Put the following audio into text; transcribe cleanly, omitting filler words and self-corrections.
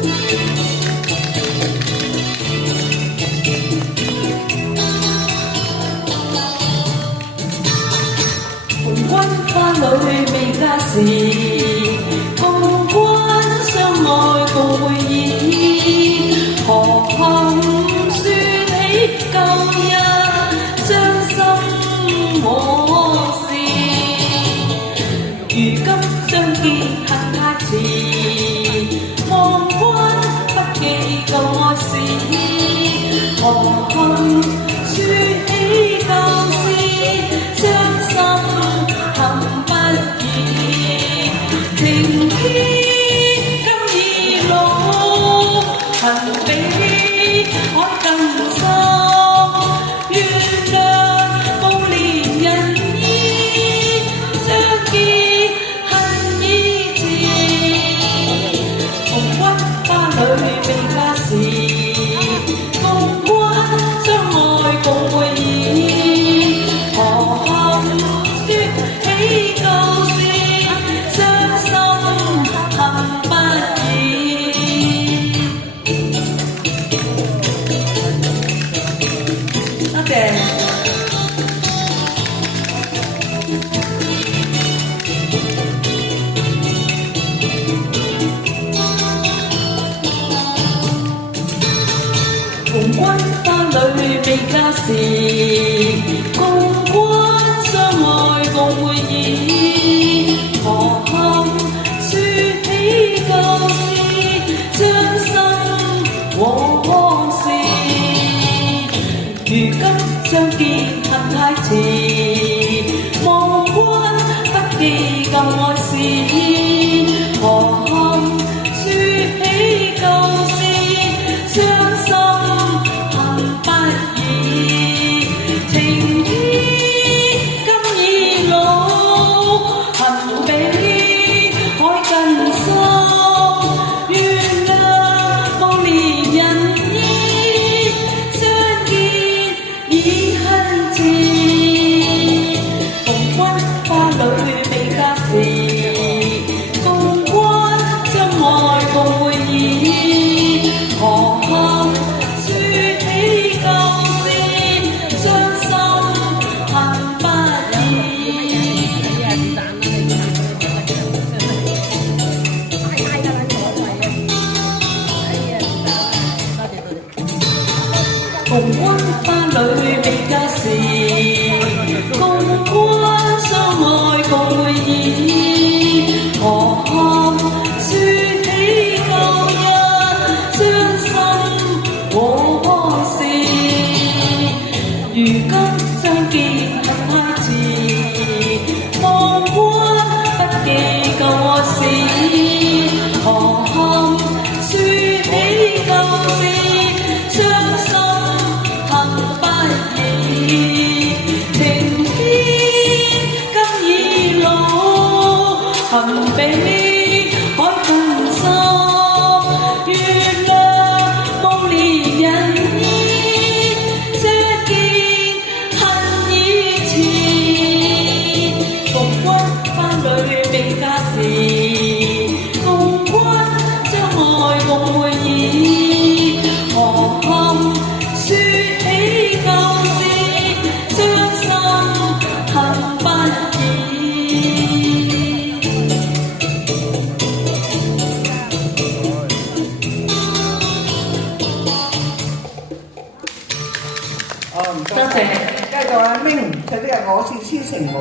紅軍花裏未嫁時，共關相愛共會意，何幸説起舊日傷心往事，如今相見恨太遲，望關不記舊愛事，何幸説起舊事，傷心恨不已，情天今已老，恨比海更深，原諒無憐人意，相見恨已遲，紅軍花裏未嫁時，共關相愛共會意，何幸説起舊事，傷心恨不已。多謝。紅軍花裏未嫁時，共關相愛共會意，何幸説起舊事，傷心往事，如今相見恨太遲，望關不記舊愛事，何幸説起舊事，傷心恨不已，情天今已老，恨比海更深，原諒無憐人意，相見已恨遲，紅軍花裏未嫁時，共關相愛共會意，何幸説起舊事，傷心恨不已。紅軍花裏未嫁時，共關相愛共會意，何幸説起舊日傷心往事，如今相見恨太遲，望關不記舊愛事，何幸説起舊事，傷心恨不已，情天今已老，恨比海更深，原諒無憐人意，相見恨已遲，紅軍花裏未嫁時，共關相愛共會意，何幸説起舊事，傷心恨不已。多謝，繼續阿明，佢啲係我是痴情無。